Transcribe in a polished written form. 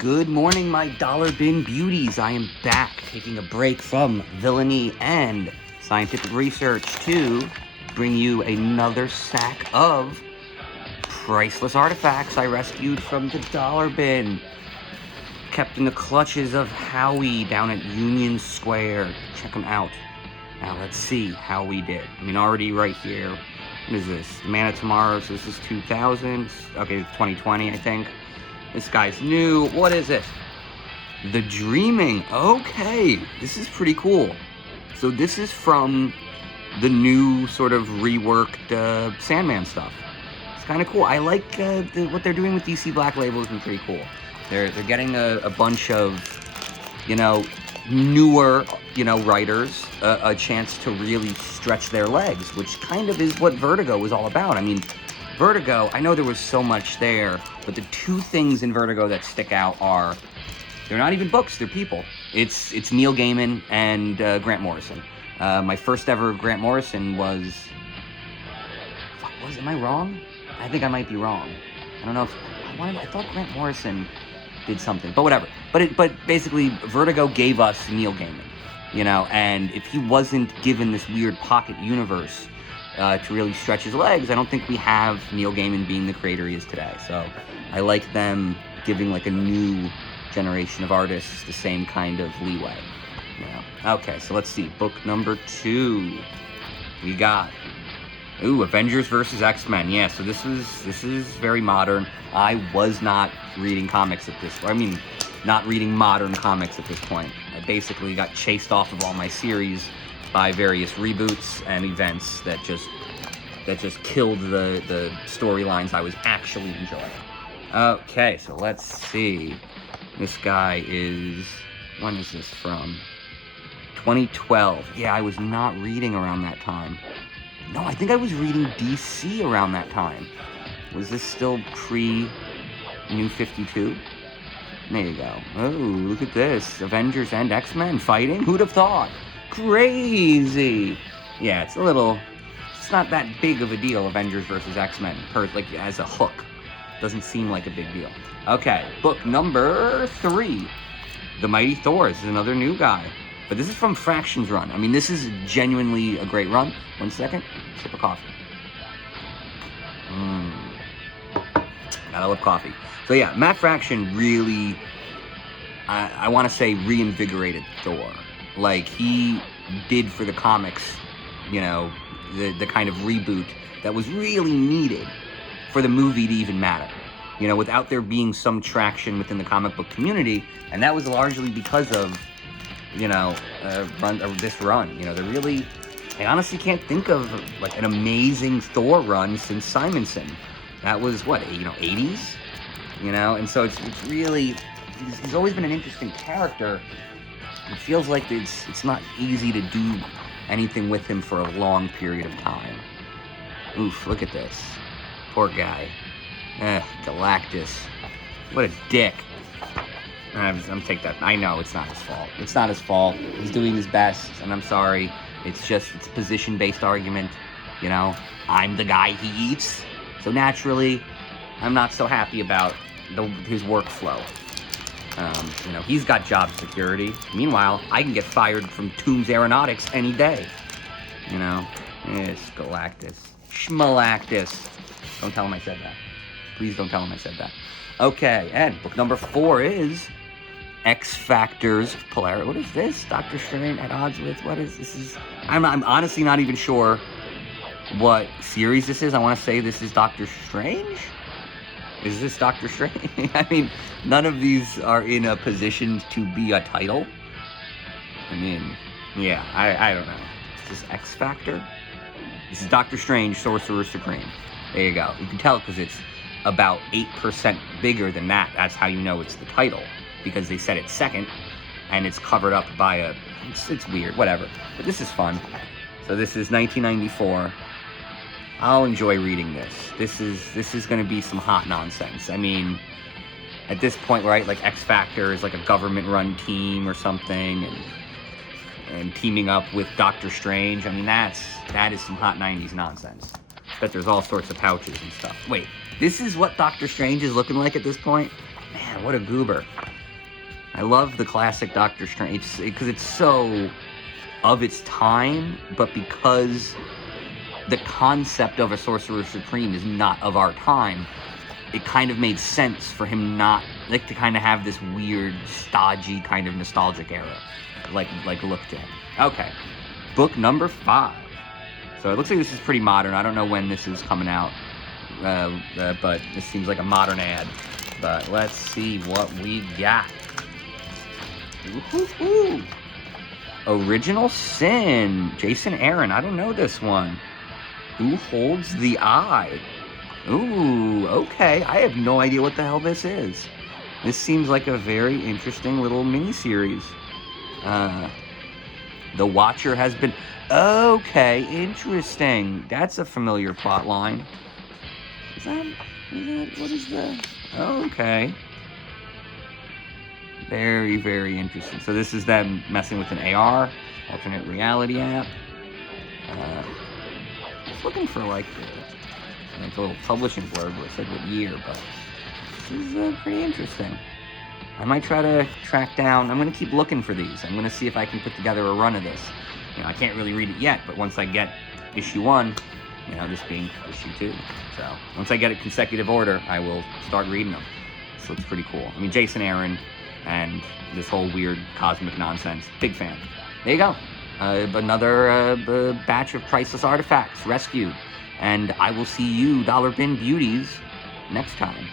Good morning, my dollar bin beauties. I am back, taking a break from villainy and scientific research to bring you another sack of priceless artifacts I rescued from the dollar bin. Kept in the clutches of Howie down at Union Square. Check him out. Now let's see how we did. I mean, already right here. What is this? The Man of Tomorrow. So this is 2000. Okay, 2020, I think. This guy's new. What is it? The Dreaming. Okay, this is pretty cool. So this is from the new sort of reworked Sandman stuff. It's kind of cool. I like what they're doing with DC Black Label. Has been pretty cool. They're getting a bunch of, newer, writers a chance to really stretch their legs, which kind of is what Vertigo was all about. I mean, Vertigo, I know there was so much there, but the two things in Vertigo that stick out are, they're not even books, they're people. It's Neil Gaiman and Grant Morrison. My first ever Grant Morrison was, am I wrong? I think I might be wrong. I don't know if, I thought Grant Morrison did something, but whatever. But basically, Vertigo gave us Neil Gaiman, and if he wasn't given this weird pocket universe to really stretch his legs, I don't think we have Neil Gaiman being the creator he is today. So I like them giving like a new generation of artists the same kind of leeway. Okay, so let's see. Book number 2. We got Avengers versus X-Men. Yeah, so this is very modern. I was not reading comics at this. Not reading modern comics at this point. I basically got chased off of all my series by various reboots and events that just killed the storylines I was actually enjoying. Okay, so let's see. This guy is, when is this from? 2012. Yeah, I was not reading around that time. No, I think I was reading DC around that time. Was this still pre-New 52? There you go. Oh, look at this. Avengers and X-Men fighting? Who'd have thought? Crazy. Yeah, it's not that big of a deal, Avengers versus X-Men, as a hook. Doesn't seem like a big deal. Okay, book number 3. The Mighty Thor. This is another new guy. But this is from Fraction's run. I mean, this is genuinely a great run. 1 second. Sip of coffee. Gotta love coffee. So yeah, Matt Fraction really, I want to say, reinvigorated Thor. Like, he did for the comics, the kind of reboot that was really needed for the movie to even matter. Without there being some traction within the comic book community, and that was largely because of, this run. I honestly can't think of like an amazing Thor run since Simonson. That was what, 80s? And so it's really, he's always been an interesting character. It feels like it's not easy to do anything with him for a long period of time. Oof, look at this. Poor guy. Galactus. What a dick. I'm take that. I know it's not his fault. It's not his fault. He's doing his best, and I'm sorry. It's a position-based argument. I'm the guy he eats. So naturally, I'm not so happy about his workflow. He's got job security. Meanwhile, I can get fired from Toombs Aeronautics any day. It's Galactus. Schmalactus. Don't tell him I said that. Please don't tell him I said that. Okay, and book number 4 is X Factor's Polarity. What is this? Doctor Strange at odds with? What is this? I'm honestly not even sure what series this is. I want to say this is Doctor Strange. Is this Doctor Strange? I mean, none of these are in a position to be a title. Yeah, I don't know. Is this X Factor? This is Doctor Strange, Sorcerer Supreme. There you go. You can tell because it's about 8% bigger than that. That's how you know it's the title, because they said it's second, and it's covered up by it's weird, whatever. But this is fun. So this is 1994. I'll enjoy reading this. This is going to be some hot nonsense. I mean, at this point, right, like X Factor is like a government-run team or something, and teaming up with Doctor Strange. I mean, that is some hot 90s nonsense. Bet there's all sorts of pouches and stuff. Wait, this is what Doctor Strange is looking like at this point? Man, what a goober. I love the classic Doctor Strange because it's so of its time, but because the concept of a Sorcerer Supreme is not of our time, it kind of made sense for him not, like, to kind of have this weird, stodgy, kind of nostalgic era, like look to him. Okay, book number 5. So it looks like this is pretty modern. I don't know when this is coming out, but this seems like a modern ad. But let's see what we got. Ooh. Original Sin, Jason Aaron. I don't know this one. Who Holds the Eye? Ooh, okay. I have no idea what the hell this is. This seems like a very interesting little mini-series. The Watcher has been... Okay, interesting. That's a familiar plot line. What is that? Okay. Very, very interesting. So this is them messing with an AR, alternate reality app. I was looking for, like a little publishing blurb where it said what year, but this is pretty interesting. I might try to track down... I'm going to keep looking for these. I'm going to see if I can put together a run of this. You know, I can't really read it yet, but once I get issue 1, you know, this being issue 2. So once I get a consecutive order, I will start reading them. So it's pretty cool. I mean, Jason Aaron and this whole weird cosmic nonsense. Big fan. There you go. Another batch of priceless artifacts rescued. And I will see you, Dollar Bin Beauties, next time.